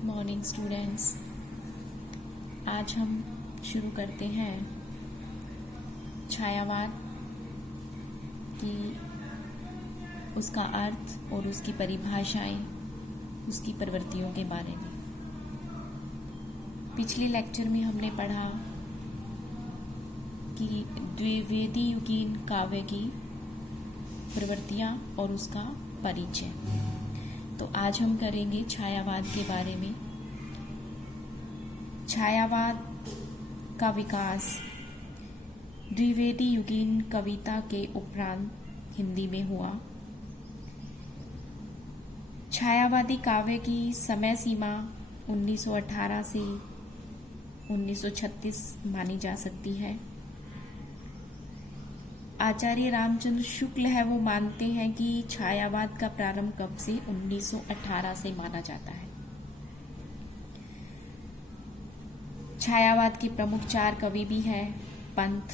Morning students, आज हम शुरू करते हैं छायावाद की उसका अर्थ और उसकी परिभाषाएं, उसकी प्रवृत्तियों के बारे में। पिछले लेक्चर में हमने पढ़ा कि द्विवेदी युगीन काव्य की प्रवृत्तियां और उसका परिचय। तो आज हम करेंगे छायावाद के बारे में। छायावाद का विकास द्विवेदी युगीन कविता के उपरांत हिंदी में हुआ। छायावादी काव्य की समय सीमा 1918 से 1936 मानी जा सकती है। आचार्य रामचंद्र शुक्ल है वो मानते हैं कि छायावाद का प्रारंभ कब से 1918 से माना जाता है। छायावाद के प्रमुख 4 कवि भी हैं। पंत,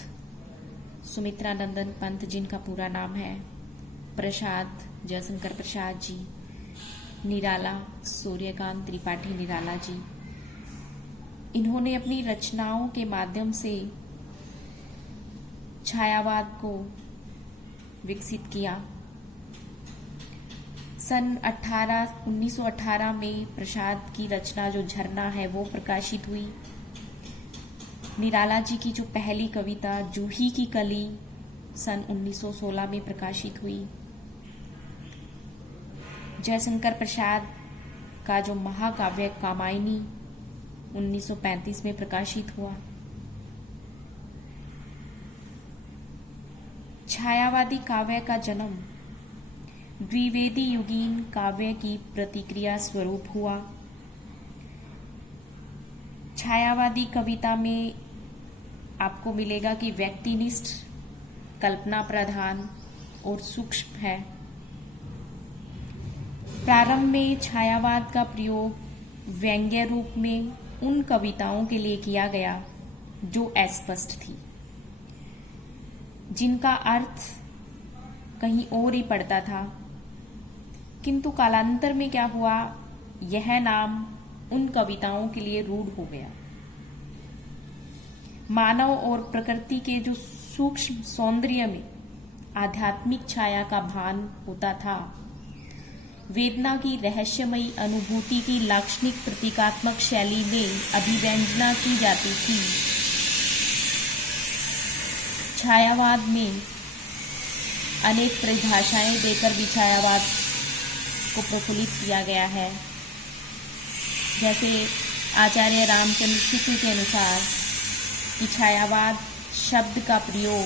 सुमित्रा नंदन पंत जिनका पूरा नाम है, प्रसाद, जयशंकर प्रसाद जी, निराला, सूर्यकांत त्रिपाठी निराला जी। इन्होंने अपनी रचनाओं के माध्यम से छायावाद को विकसित किया। सन 1918 में प्रसाद की रचना जो झरना है वो प्रकाशित हुई। निराला जी की जो पहली कविता जूही की कली सन 1916 में प्रकाशित हुई। जयशंकर प्रसाद का जो महाकाव्य कामायनी 1935 में प्रकाशित हुआ। छायावादी काव्य का जन्म द्विवेदी युगीन काव्य की प्रतिक्रिया स्वरूप हुआ। छायावादी कविता में आपको मिलेगा कि व्यक्तिनिष्ठ, कल्पना प्रधान और सूक्ष्म है। प्रारंभ में छायावाद का प्रयोग व्यंग्य रूप में उन कविताओं के लिए किया गया जो अस्पष्ट थी, जिनका अर्थ कहीं और ही पड़ता था। किंतु कालांतर में क्या हुआ, यह नाम उन कविताओं के लिए रूढ़ हो गया। मानव और प्रकृति के जो सूक्ष्म सौंदर्य में आध्यात्मिक छाया का भान होता था, वेदना की रहस्यमयी अनुभूति की लाक्षणिक प्रतीकात्मक शैली में अभिव्यंजना की जाती थी। छायावाद में अनेक परिभाषाएं देकर भी छायावाद को प्रफुल्लित किया गया है। जैसे आचार्य रामचंद्र शुक्ल के अनुसार कि छायावाद शब्द का प्रयोग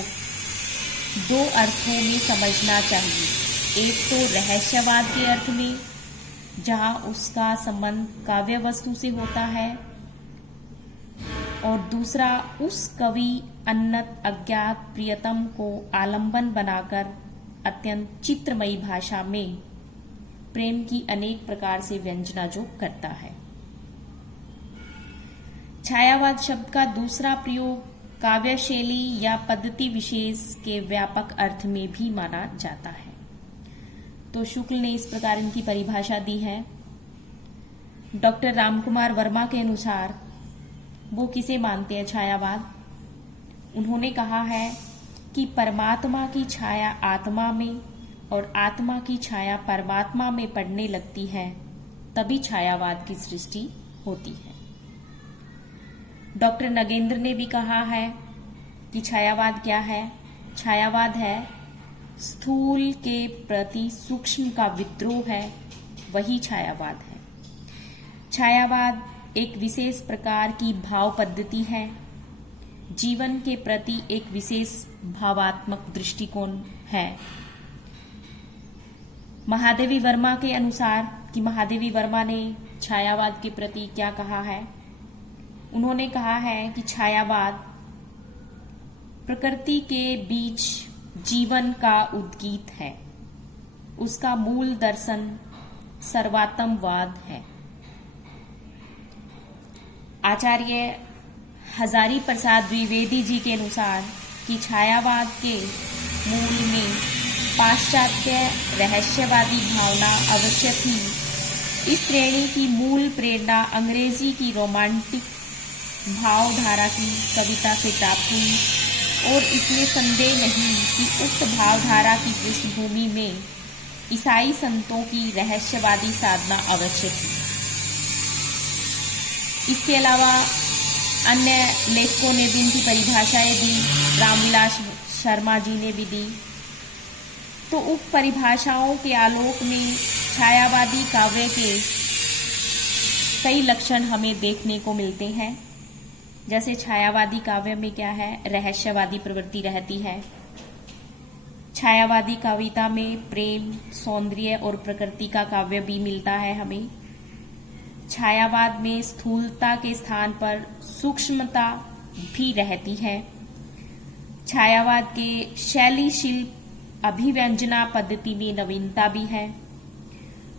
2 अर्थों में समझना चाहिए। एक तो रहस्यवाद के अर्थ में, जहां उसका संबंध काव्य वस्तु से होता है, और दूसरा उस कवि अन्नत अज्ञात प्रियतम को आलंबन बनाकर अत्यंत चित्रमयी भाषा में प्रेम की अनेक प्रकार से व्यंजना जो करता है। छायावाद शब्द का दूसरा प्रयोग काव्य शैली या पद्धति विशेष के व्यापक अर्थ में भी माना जाता है। तो शुक्ल ने इस प्रकार इनकी परिभाषा दी है। डॉक्टर रामकुमार वर्मा के अनुसार वो किसे मानते हैं छायावाद? उन्होंने कहा है कि परमात्मा की छाया आत्मा में और आत्मा की छाया परमात्मा में पड़ने लगती है, तभी छायावाद की सृष्टि होती है। डॉक्टर नगेंद्र ने भी कहा है कि छायावाद क्या है? छायावाद है स्थूल के प्रति सूक्ष्म का विद्रोह है, वही छायावाद है। छायावाद एक विशेष प्रकार की भाव पद्धति है, जीवन के प्रति एक विशेष भावात्मक दृष्टिकोण है। महादेवी वर्मा के अनुसार कि महादेवी वर्मा ने छायावाद के प्रति क्या कहा है? उन्होंने कहा है कि छायावाद प्रकृति के बीच जीवन का उद्गीत है। उसका मूल दर्शन सर्वात्मवाद है। आचार्य हजारी प्रसाद द्विवेदी जी के अनुसार कि छायावाद के मूल में पाश्चात्य रहस्यवादी भावना अवश्य थी, इस श्रेणी की मूल प्रेरणा अंग्रेजी की रोमांटिक भावधारा की कविता से प्राप्त हुई और इसमें संदेह नहीं कि उक्त भावधारा की पृष्ठभूमि में ईसाई संतों की रहस्यवादी साधना अवश्य थी। इसके अलावा अन्य लेखकों ने भी इनकी परिभाषाएं दी, रामविलास शर्मा जी ने भी दी। तो उक्त परिभाषाओं के आलोक में छायावादी काव्य के कई लक्षण हमें देखने को मिलते हैं। जैसे छायावादी काव्य में क्या है, रहस्यवादी प्रवृत्ति रहती है। छायावादी कविता में प्रेम, सौंदर्य और प्रकृति का काव्य भी मिलता है हमें। छायावाद में स्थूलता के स्थान पर सूक्ष्मता भी रहती है। छायावाद के शैली शिल्प अभिव्यंजना पद्धति में नवीनता भी है।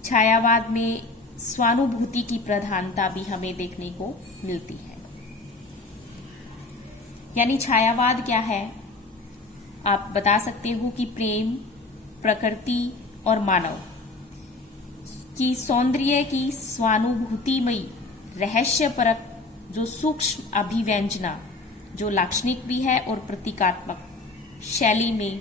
छायावाद में स्वानुभूति की प्रधानता भी हमें देखने को मिलती है। यानी छायावाद क्या है, आप बता सकते हो कि प्रेम, प्रकृति और मानव की सौंदर्य की स्वानुभूतिमयी रहस्यपरक जो सूक्ष्म अभिव्यंजना जो लाक्षणिक भी है और प्रतीकात्मक शैली में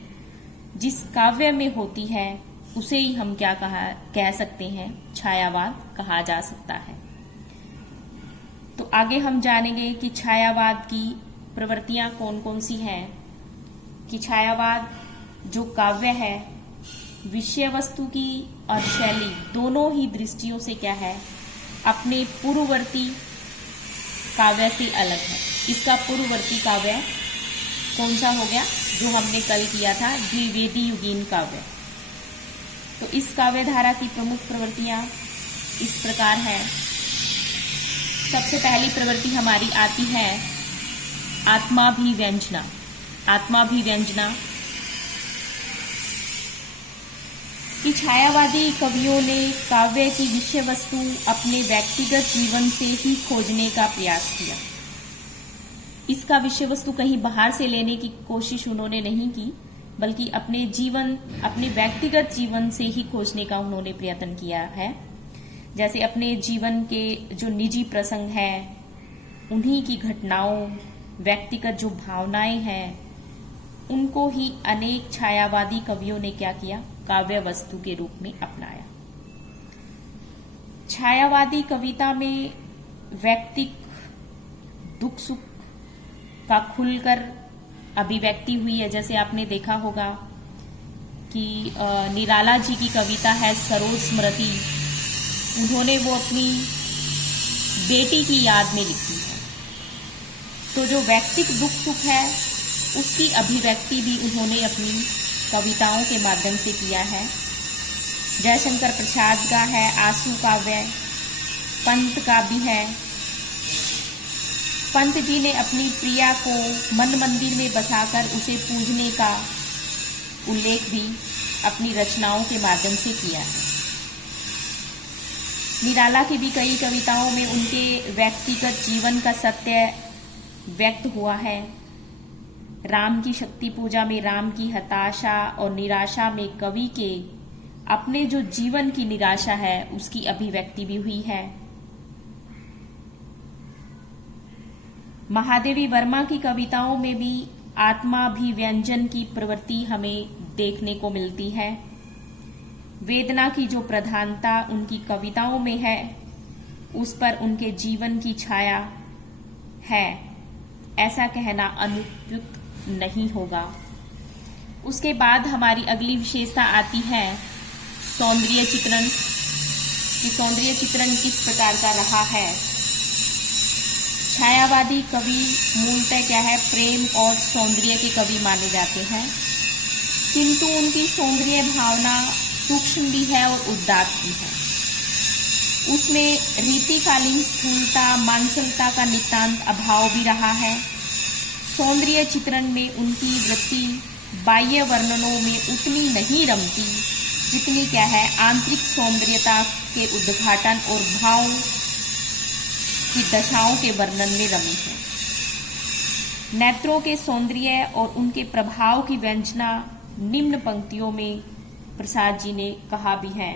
जिस काव्य में होती है उसे ही हम क्या कह सकते हैं, छायावाद कहा जा सकता है। तो आगे हम जानेंगे कि छायावाद की प्रवृत्तियां कौन कौन सी हैं। कि छायावाद जो काव्य है विषय वस्तु की और शैली दोनों ही दृष्टियों से क्या है, अपने पूर्ववर्ती काव्य से अलग है। इसका पूर्ववर्ती काव्य कौन सा हो गया, जो हमने कल किया था, द्विवेदी युगीन काव्य। तो इस काव्य धारा की प्रमुख प्रवृत्तियां इस प्रकार है। सबसे पहली प्रवृत्ति हमारी आती है आत्माभिव्यंजना। आत्माभिव्यंजना कि छायावादी कवियों ने काव्य की विषय वस्तु अपने व्यक्तिगत जीवन से ही खोजने का प्रयास किया। इसका विषय वस्तु कहीं बाहर से लेने की कोशिश उन्होंने नहीं की, बल्कि अपने व्यक्तिगत जीवन से ही खोजने का उन्होंने प्रयत्न किया है। जैसे अपने जीवन के जो निजी प्रसंग हैं, उन्हीं की घटनाओं, व्यक्तिगत जो भावनाएं हैं, उनको ही अनेक छायावादी कवियों ने क्या किया, काव्य वस्तु के रूप में अपनाया। छायावादी कविता में व्यक्तिक दुख सुख का खुलकर अभिव्यक्ति हुई है। जैसे आपने देखा होगा कि निराला जी की कविता है सरोज स्मृति, उन्होंने वो अपनी बेटी की याद में लिखी है। तो जो व्यक्तिक दुख सुख है उसकी अभिव्यक्ति भी उन्होंने अपनी कविताओं के माध्यम से किया है। जयशंकर प्रसाद का है आंसू काव्य, पंत का भी है। पंत जी ने अपनी प्रिया को मन मंदिर में बसाकर उसे पूजने का उल्लेख भी अपनी रचनाओं के माध्यम से किया है। निराला की भी कई कविताओं में उनके व्यक्तिगत जीवन का सत्य व्यक्त हुआ है। राम की शक्ति पूजा में राम की हताशा और निराशा में कवि के अपने जो जीवन की निराशा है उसकी अभिव्यक्ति भी हुई है। महादेवी वर्मा की कविताओं में भी आत्माभिव्यंजन की प्रवृत्ति हमें देखने को मिलती है। वेदना की जो प्रधानता उनकी कविताओं में है, उस पर उनके जीवन की छाया है, ऐसा कहना अनुपयुक्त नहीं होगा। उसके बाद हमारी अगली विशेषता आती है सौंदर्य चित्रण। कि सौंदर्य चित्रण किस प्रकार का रहा है। छायावादी कवि मूलतः क्या है, प्रेम और सौंदर्य के कवि माने जाते हैं, किंतु उनकी सौंदर्य भावना सूक्ष्म भी है और उदात्त भी है। उसमें रीतिकालीन स्थूलता, मांसलता का नितांत अभाव भी रहा है। सौंदर्य चित्रण में उनकी वृत्ति बाह्य वर्णनों में उतनी नहीं रमती जितनी क्या है, आंतरिक सौंदर्यता के उद्घाटन और भाव की दशाओं के वर्णन में रमी है। नेत्रों के सौंदर्य और उनके प्रभाव की व्यंजना निम्न पंक्तियों में प्रसाद जी ने कहा भी है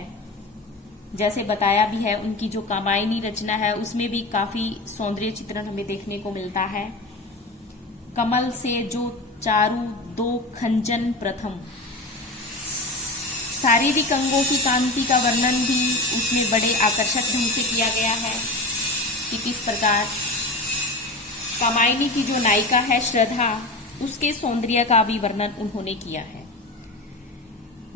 जैसे बताया भी है, उनकी जो कामायनी रचना है उसमें भी काफी सौंदर्य चित्रण हमें देखने को मिलता है। कमल से जो चारु दो खंजन प्रथम, शारीरिक अंगों की कांति का वर्णन भी उसमें बड़े आकर्षक ढंग से किया गया है कि किस प्रकार कामायनी की जो नायिका है श्रद्धा, उसके सौंदर्य का भी वर्णन उन्होंने किया है।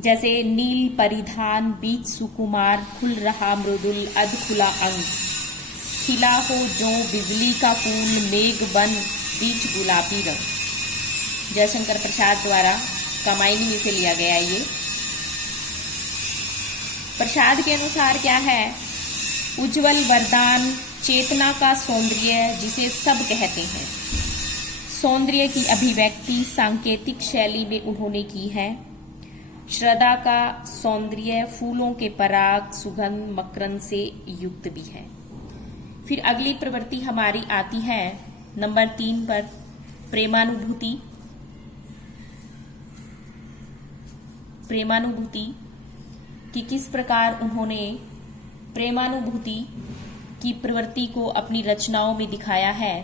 जैसे नील परिधान बीच सुकुमार, खुल रहा मृदुल अध खुला अंग, खिला हो जो बिजली का फूल, मेघ बन बीच गुलाबी रंग। जयशंकर प्रसाद द्वारा कामायनी में से लिया गया ये। प्रसाद के अनुसार क्या है? उज्जवल वरदान चेतना का सौंदर्य जिसे सब कहते हैं। सौंदर्य की अभिव्यक्ति सांकेतिक शैली में उन्होंने की है। श्रद्धा का सौंदर्य फूलों के पराग, सुगंध, मकरंद से युक्त भी है। फिर अगली प्रवृत्ति हमारी आती है नंबर 3 पर, प्रेमानुभूति। प्रेमानुभूति कि किस प्रकार उन्होंने प्रेमानुभूति की प्रवृत्ति को अपनी रचनाओं में दिखाया है।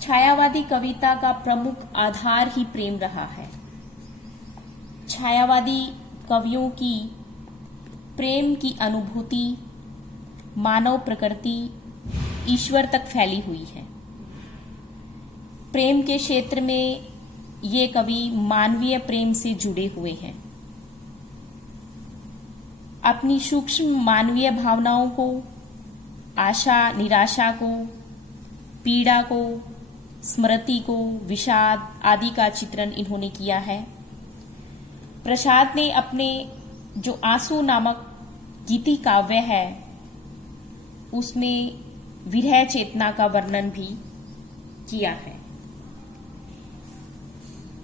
छायावादी कविता का प्रमुख आधार ही प्रेम रहा है। छायावादी कवियों की प्रेम की अनुभूति मानव प्रकृति, ईश्वर तक फैली हुई है। प्रेम के क्षेत्र में ये कवि मानवीय प्रेम से जुड़े हुए हैं। अपनी सूक्ष्म मानवीय भावनाओं को, आशा निराशा को, पीड़ा को, स्मृति को, विषाद आदि का चित्रण इन्होंने किया है। प्रसाद ने अपने जो आंसू नामक गीति काव्य है उसमें विरह चेतना का वर्णन भी किया है।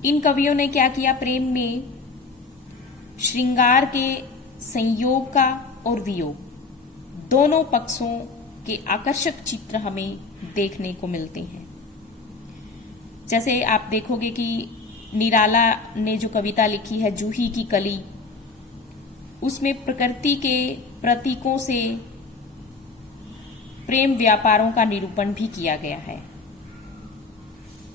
इन कवियों ने क्या किया? प्रेम में श्रृंगार के संयोग का और वियोग दोनों पक्षों के आकर्षक चित्र हमें देखने को मिलते हैं। जैसे आप देखोगे कि निराला ने जो कविता लिखी है जूही की कली, उसमें प्रकृति के प्रतीकों से प्रेम व्यापारों का निरूपण भी किया गया है।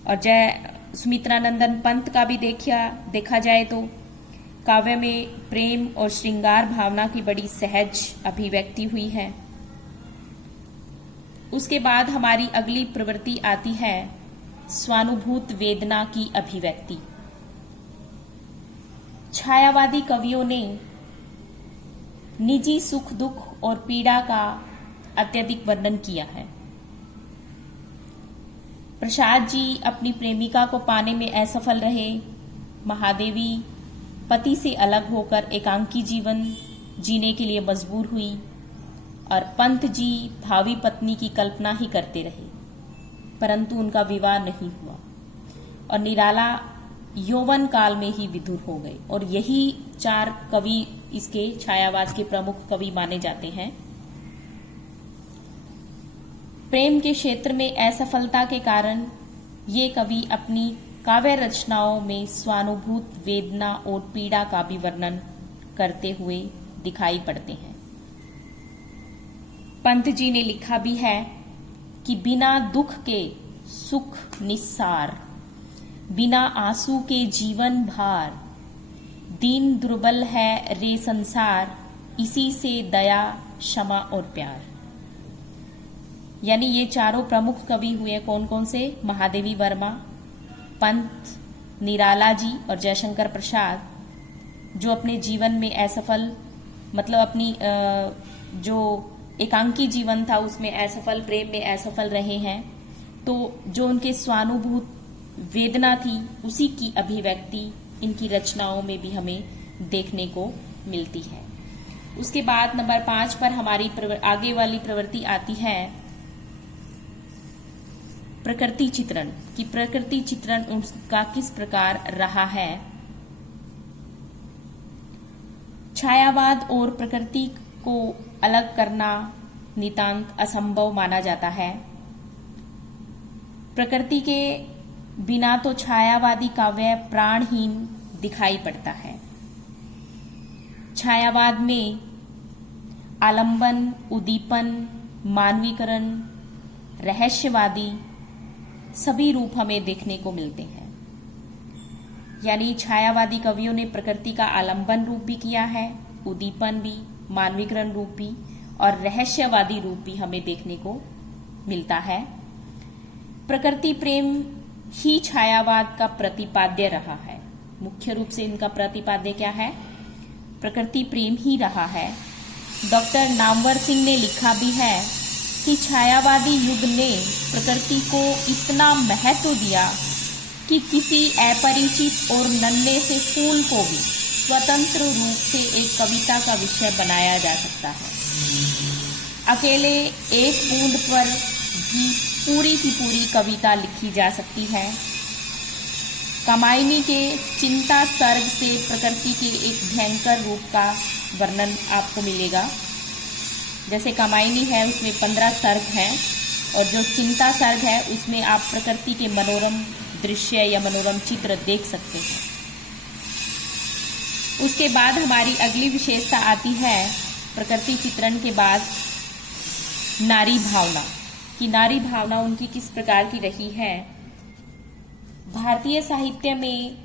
और जय सुमित्रानंदन पंत का भी देखा जाए तो काव्य में प्रेम और श्रृंगार भावना की बड़ी सहज अभिव्यक्ति हुई है। उसके बाद हमारी अगली प्रवृत्ति आती है स्वानुभूत वेदना की अभिव्यक्ति। छायावादी कवियों ने निजी सुख दुख और पीड़ा का अत्यधिक वर्णन किया है। प्रसाद जी अपनी प्रेमिका को पाने में असफल रहे। महादेवी पति से अलग होकर एकांकी जीवन जीने के लिए मजबूर हुई और पंत जी भावी पत्नी की कल्पना ही करते रहे, परंतु उनका विवाह नहीं हुआ और निराला यौवन काल में ही विधुर हो गए। और यही 4 कवि इसके छायावाद के प्रमुख कवि माने जाते हैं। प्रेम के क्षेत्र में असफलता के कारण ये कवि अपनी काव्य रचनाओं में स्वानुभूत वेदना और पीड़ा का भी वर्णन करते हुए दिखाई पड़ते हैं। पंत जी ने लिखा भी है कि बिना दुख के सुख निस्सार, बिना आंसू के जीवन भार, दीन दुर्बल है रे संसार, इसी से दया क्षमा और प्यार। यानी ये चारों प्रमुख कवि हुए कौन कौन से? महादेवी वर्मा, पंत, निराला जी और जयशंकर प्रसाद, जो अपने जीवन में असफल, मतलब अपनी जो एकांकी जीवन था उसमें असफल, प्रेम में असफल रहे हैं। तो जो उनके स्वानुभूत वेदना थी उसी की अभिव्यक्ति इनकी रचनाओं में भी हमें देखने को मिलती है। उसके बाद नंबर 5 पर हमारी आगे वाली प्रवृत्ति आती है प्रकृति चित्रण, कि प्रकृति चित्रण उनका किस प्रकार रहा है। छायावाद और प्रकृति को अलग करना नितांत असंभव माना जाता है। प्रकृति के बिना तो छायावादी काव्य प्राणहीन दिखाई पड़ता है। छायावाद में आलंबन, उद्दीपन, मानवीकरण, रहस्यवादी सभी रूप हमें देखने को मिलते हैं। यानी छायावादी कवियों ने प्रकृति का आलंबन रूप भी किया है, उद्दीपन भी, मानवीकरण रूप भी और रहस्यवादी रूप भी हमें देखने को मिलता है। प्रकृति प्रेम ही छायावाद का प्रतिपाद्य रहा है। मुख्य रूप से इनका प्रतिपाद्य क्या है? प्रकृति प्रेम ही रहा है। डॉक्टर नामवर सिंह ने लिखा भी है कि छायावादी युग ने प्रकृति को इतना महत्व दिया कि किसी अपरिचित और नन्हे से फूल को भी स्वतंत्र रूप से एक कविता का विषय बनाया जा सकता है। अकेले एक बूंद पर भी पूरी की पूरी कविता लिखी जा सकती है। कामायनी के चिंता सर्ग से प्रकृति के एक भयंकर रूप का वर्णन आपको मिलेगा। जैसे कामायनी है उसमें 15 सर्ग हैं और जो चिंता सर्ग है उसमें आप प्रकृति के मनोरम दृश्य या मनोरम चित्र देख सकते हैं। उसके बाद हमारी अगली विशेषता आती है प्रकृति चित्रण के बाद नारी भावना, कि नारी भावना उनकी किस प्रकार की रही है। भारतीय साहित्य में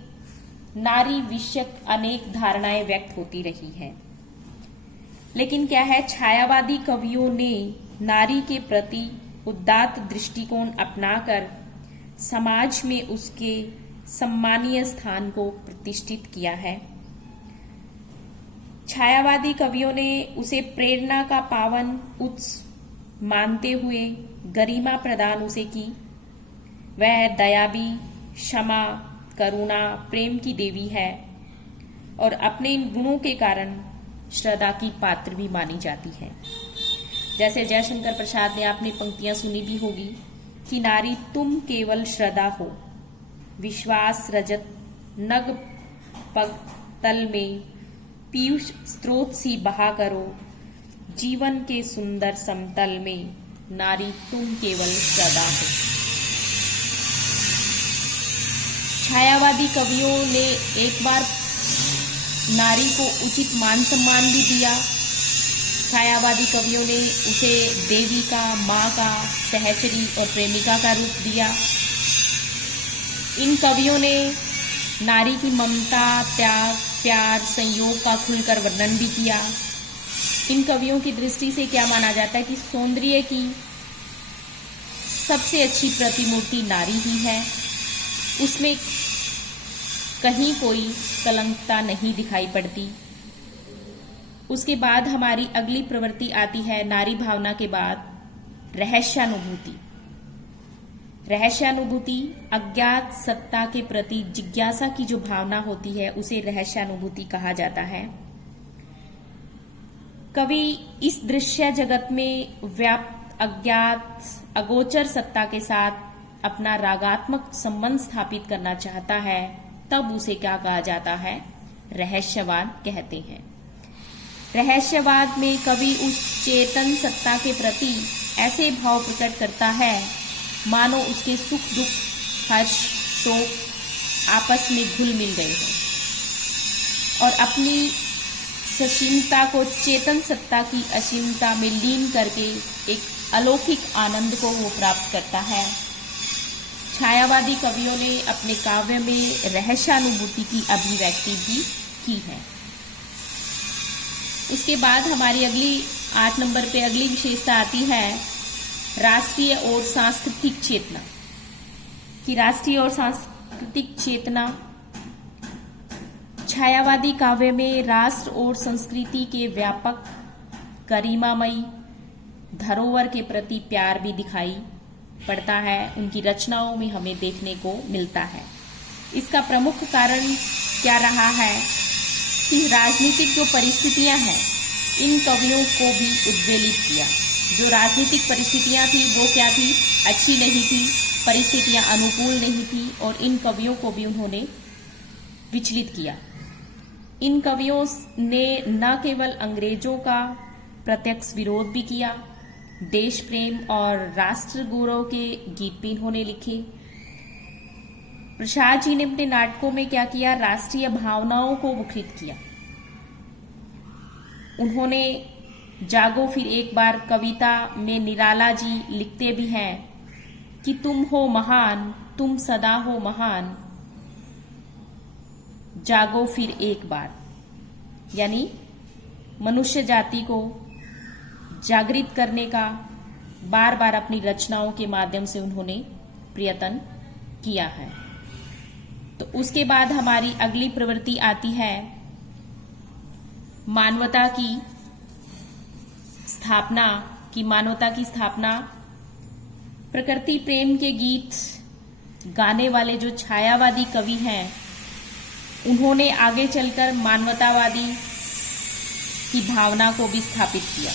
नारी विषयक अनेक धारणाएं व्यक्त होती रही हैं, लेकिन क्या है, छायावादी कवियों ने नारी के प्रति उदात्त दृष्टिकोण अपनाकर समाज में उसके सम्मानीय स्थान को प्रतिष्ठित किया है। छायावादी कवियों ने उसे प्रेरणा का पावन उत्स मानते हुए गरिमा प्रदान उसे की। वह दयाबी, क्षमा, करुणा, प्रेम की देवी है और अपने इन गुणों के कारण श्रद्धा की पात्र भी मानी जाती है। जैसे जयशंकर प्रसाद ने आपने पंक्तियां सुनी भी होगी कि नारी तुम केवल श्रद्धा हो, विश्वास रजत नग पग तल में पीयूष स्रोत सी बहा करो, जीवन के सुंदर समतल में नारी तुम केवल श्रद्धा हो। छायावादी कवियों ने एक बार नारी को उचित मान सम्मान भी दिया। छायावादी कवियों ने उसे देवी का, माँ का, सहचरी और प्रेमिका का रूप दिया। इन कवियों ने नारी की ममता, त्याग, प्यार, संयोग का खुलकर वर्णन भी किया। इन कवियों की दृष्टि से क्या माना जाता है कि सौंदर्य की सबसे अच्छी प्रतिमूर्ति नारी ही है, उसमें कहीं कोई कलंकता नहीं दिखाई पड़ती। उसके बाद हमारी अगली प्रवृत्ति आती है नारी भावना के बाद रहस्यानुभूति। रहस्यानुभूति अज्ञात सत्ता के प्रति जिज्ञासा की जो भावना होती है उसे रहस्यानुभूति कहा जाता है। कवि इस दृश्य जगत में व्याप्त अज्ञात अगोचर सत्ता के साथ अपना रागात्मक संबंध स्थापित करना चाहता है, तब उसे क्या कहा जाता है? रहस्यवाद कहते हैं। रहस्यवाद में कवि उस चेतन सत्ता के प्रति ऐसे भाव प्रकट करता है मानो उसके सुख दुख, हर्ष, शोक आपस में घुल मिल गए हैं और अपनी ससीमता को चेतन सत्ता की असीमता में लीन करके एक अलौकिक आनंद को वो प्राप्त करता है। छायावादी कवियों ने अपने काव्य में रहस्यानुभूति की अभिव्यक्ति भी की है। उसके बाद हमारी अगली 8 नंबर पे अगली विशेषता आती है राष्ट्रीय और सांस्कृतिक चेतना। कि राष्ट्रीय और सांस्कृतिक चेतना छायावादी काव्य में राष्ट्र और संस्कृति के व्यापक गरिमामयी धरोहर के प्रति प्यार भी दिखाई पड़ता है, उनकी रचनाओं में हमें देखने को मिलता है। इसका प्रमुख कारण क्या रहा है कि राजनीतिक जो परिस्थितियां हैं इन कवियों को भी उद्वेलित किया। जो राजनीतिक परिस्थितियां थी वो क्या थी? अच्छी नहीं थी, परिस्थितियां अनुकूल नहीं थी और इन कवियों को भी उन्होंने विचलित किया। इन कवियों ने न केवल अंग्रेजों का प्रत्यक्ष विरोध भी किया, देश प्रेम और राष्ट्र गौरव के गीत भी इन्होंने लिखे। प्रसाद जी ने अपने नाटकों में क्या किया? राष्ट्रीय भावनाओं को मुखरित किया। उन्होंने जागो फिर एक बार कविता में निराला जी लिखते भी हैं कि तुम हो महान, तुम सदा हो महान, जागो फिर एक बार। यानी मनुष्य जाति को जागृत करने का बार बार अपनी रचनाओं के माध्यम से उन्होंने प्रयत्न किया है। तो उसके बाद हमारी अगली प्रवृत्ति आती है मानवता की स्थापना की। मानवता की स्थापना प्रकृति प्रेम के गीत गाने वाले जो छायावादी कवि हैं, उन्होंने आगे चलकर मानवतावादी की भावना को भी स्थापित किया।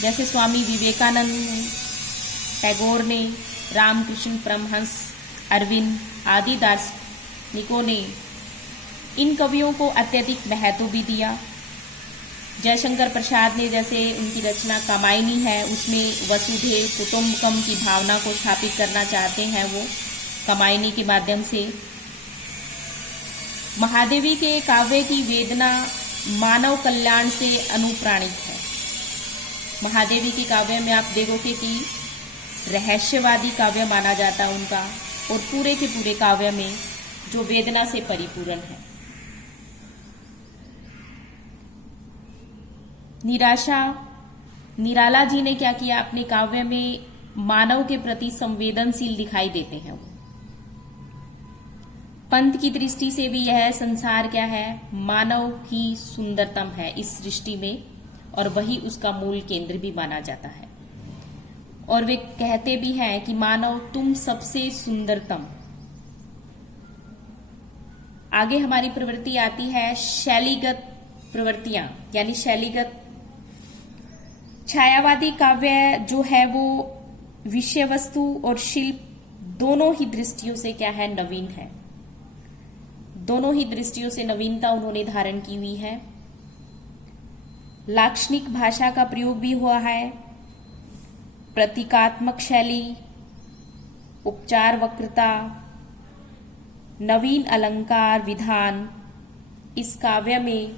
जैसे स्वामी विवेकानंद ने, टैगोर ने, रामकृष्ण परमहंस, अरविंद आदि दार्शनिकों ने इन कवियों को अत्यधिक महत्व भी दिया। जयशंकर प्रसाद ने जैसे उनकी रचना कामायनी है, उसमें वसुधैव कुटुंबकम की भावना को स्थापित करना चाहते हैं वो कामायनी के माध्यम से। महादेवी के काव्य की वेदना मानव कल्याण से अनुप्राणित है। महादेवी के काव्य में आप देखोगे कि रहस्यवादी काव्य माना जाता है उनका, और पूरे के पूरे काव्य में जो वेदना से परिपूर्ण है। निराला जी ने क्या किया, अपने काव्य में मानव के प्रति संवेदनशील दिखाई देते हैं वो। पंत की दृष्टि से भी यह संसार क्या है, मानव ही सुंदरतम है इस सृष्टि में, और वही उसका मूल केंद्र भी माना जाता है। और वे कहते भी हैं कि मानव तुम सबसे सुंदरतम। आगे हमारी प्रवृत्ति आती है शैलीगत प्रवृत्तियां, यानी शैलीगत। छायावादी काव्य जो है वो विषय वस्तु और शिल्प दोनों ही दृष्टियों से क्या है, नवीन है। दोनों ही दृष्टियों से नवीनता उन्होंने धारण की हुई है। लाक्षणिक भाषा का प्रयोग भी हुआ है, प्रतीकात्मक शैली, उपचार वक्रता, नवीन अलंकार विधान। इस काव्य में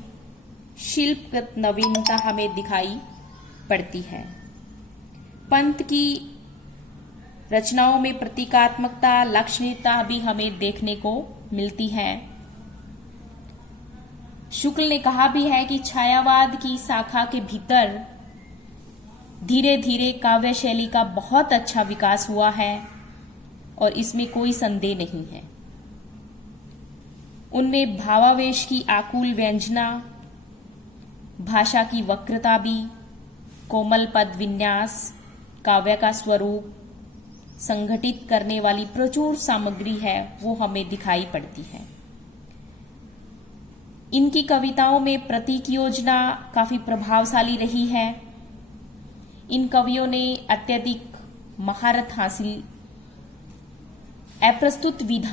शिल्पगत नवीनता हमें दिखाई पड़ती है। पंत की रचनाओं में प्रतीकात्मकता, लाक्षणिकता भी हमें देखने को मिलती है। शुक्ल ने कहा भी है कि छायावाद की शाखा के भीतर धीरे धीरे काव्य शैली का बहुत अच्छा विकास हुआ है, और इसमें कोई संदेह नहीं है। उनमें भावावेश की आकुल व्यंजना, भाषा की वक्रता भी, कोमल पद विन्यास, काव्य का स्वरूप संगठित करने वाली प्रचुर सामग्री है, वो हमें दिखाई पड़ती है। इनकी कविताओं में प्रतीक योजना काफी प्रभावशाली रही है। इन कवियों ने अत्यधिक महारत हासिल अप्रस्तुत विधा